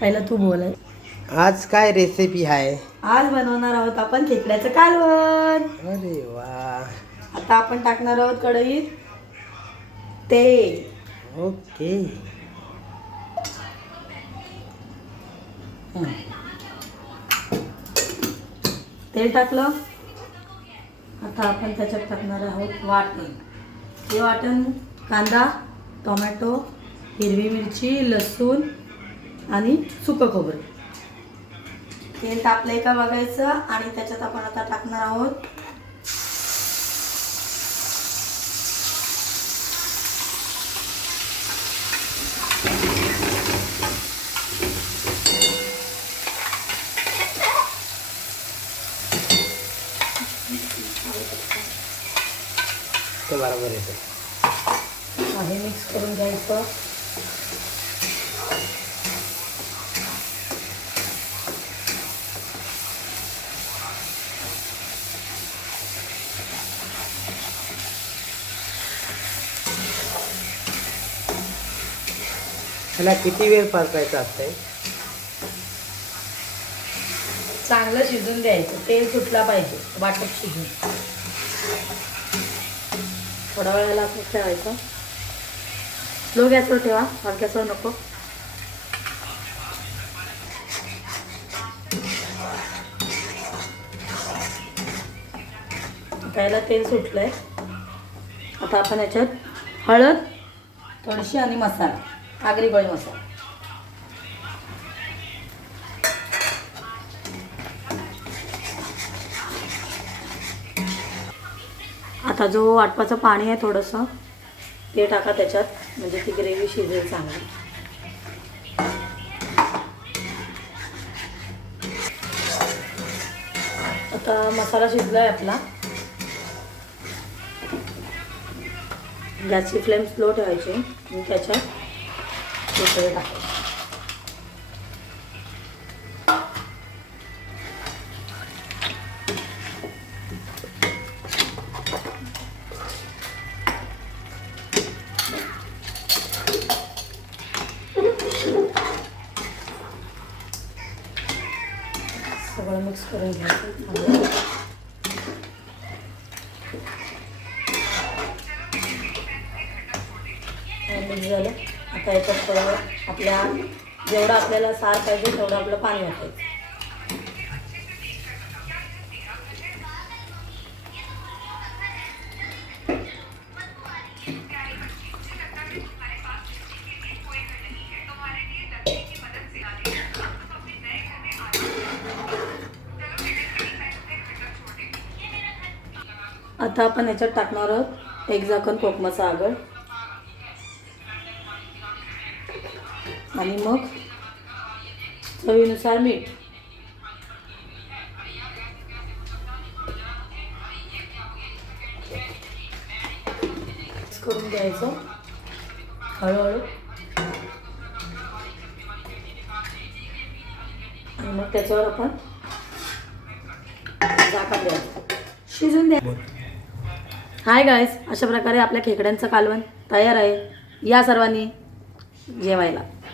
पहिला तू बोल. आज काय रेसिपी आहे? आज बनवणार आहोत आपण खेकड्याचं कालवण. अरे वा. आता आपण टाकणार आहोत कढईत तेल. ओके. तेल टाकलं. आता आपण त्याच्यात टाकणार आहोत वाटण. हे वाटण कांदा, टोमॅटो, हिरवी मिरची, लसूण आणि सुकं खोबरं. तेल तापलंय का बघायचं आणि त्याच्यात आपण आता टाकणार आहोत ते बरोबर येते. हे मिक्स करून घ्यायचं. ह्याला किती वेळ परतायचं असतंय? चांगलं शिजून द्यायचं. तेल सुटला पाहिजे वाटप शिजून. थोडा वेळाला असं ठेवायचं. स्लो गॅसवर ठेवा, फास्ट गॅसवर नको. त्याला तेल सुटलंय. आता आपण याच्यात हळद थोडीशी आणि मसाला, आगरी कोळी मसाला. आता जो वाटपाचं पाणी आहे थोडंसं ते टाका त्याच्यात, म्हणजे ती ग्रेव्ही शिजेल चांगली. आता मसाला शिजलाय आपला. गॅसची फ्लेम स्लो ठेवायची आणि त्याच्यात खेकडे टाकायचे. सगळं मिक्स करून घ्यायचं. मिक्स झालं. आता याच्यात थोडं आपल्या जेवढं आपल्याला सार पाहिजे तेवढं आपलं पाणी वाटायचं. आता आपण याच्यात टाकणार आहोत एक झाकण कोकमाचा आगळ आणि मग चवीनुसार मीठ. मिक्स करून द्यायचं हळूहळू. आणि मग त्याच्यावर आपण झाकण द्यायचं, शिजून द्या. हाय गाईस, अशा प्रकारे आपल्या खेकड्यांचं कालवण तयार आहे. या सर्वांनी जेवायला.